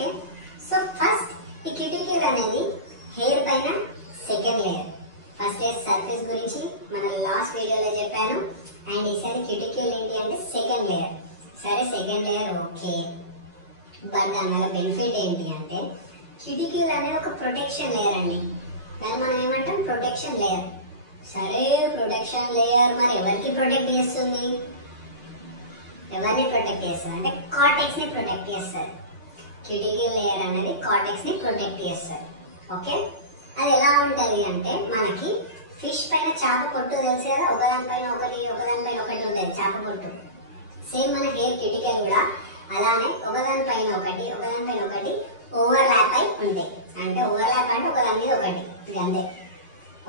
Okay, so first ఈ cuticle అనేది hair పైన second layer. First layer surface గురించి మన లాస్ట్ వీడియోలో చెప్పాను. అండ్ ఈసారి క్యూటికల్ ఏంటి అంటే సెకండ్ లేయర్. సరే, సెకండ్ లేయర్ ఓకే, బట్ దానివల్ల బెనిఫిట్ ఏంటి అంటే క్యూటికల్ అనేది ఒక ప్రొటెక్షన్ లేయర్ అండి. దాన్ని మనం ఏమంటాం, ప్రొటెక్షన్ లేయర్. సరే, ప్రొటెక్షన్ లేయర్ మరి ఎవరికి ప్రొటెక్ట్ చేస్తుంది? ఎవరిని ప్రొటెక్ట్ చేస్తుంది అంటే కార్టెక్స్ ని ప్రొటెక్ట్ చేస్తారు. క్యూటికల్ లేయర్ అనేది కార్టెక్స్ ని ప్రొటెక్ట్ చేస్తారు. ఓకే, అది ఎలా ఉంటది అంటే మనకి ఫిష్ పైన చేప పొట్టు తెలుసు కదా, ఒకదానిపైన ఒకటి ఒకదానిపైన ఒకటి ఉంటుంది చేప పొట్టు. సేమ్ మన హెయిర్ క్యూటికల్ కూడా అలానే ఒకదానిపైన ఒకటి ఒకదానిపైన ఒకటి ఓవర్లాప్ అయి ఉంటాయి. అంటే ఓవర్లాప్ అంటే ఒకదాని మీద ఒకటి అంతే.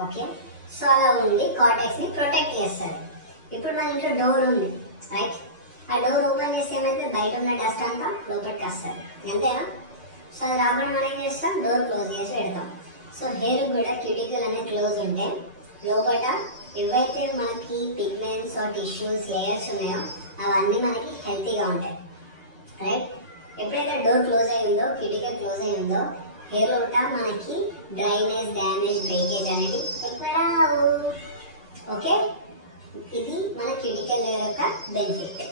ఓకే, సో అలా ఉండి కార్టెక్స్ ని ప్రొటెక్ట్ చేస్తారు. ఇప్పుడు మన ఇంట్లో డోర్ ఉంది, రైట్? ఆ డోర్ ఓపెన్ చేస్తే ఏమైతే బయట ఉన్న డస్ట్ అంతా లోపలికి వస్తుంది, అంతేనా? సో అది రాకుండా మనం ఏం చేస్తాం, డోర్ క్లోజ్ చేసి పెడతాం. సో హెయిర్ కూడా క్యూటికల్ అనేది క్లోజ్ ఉంటే లోపల ఏవైతే మనకి పిగ్మెంట్స్ ఆర్ టిష్యూస్ లేయర్స్ ఉన్నాయో అవన్నీ మనకి హెల్తీగా ఉంటాయి, రైట్? ఎప్పుడైతే డోర్ క్లోజ్ అయి ఉందో, క్యూటికల్ క్లోజ్ అయి ఉందో, హెయిర్ లోట మనకి డ్రైనేజ్, డ్యామేజ్, బ్రేకేజ్ అనేది ఎక్కువ రావు. ఓకే, ఇది మన క్యూటికల్ లేయర్ యొక్క బెనిఫిట్.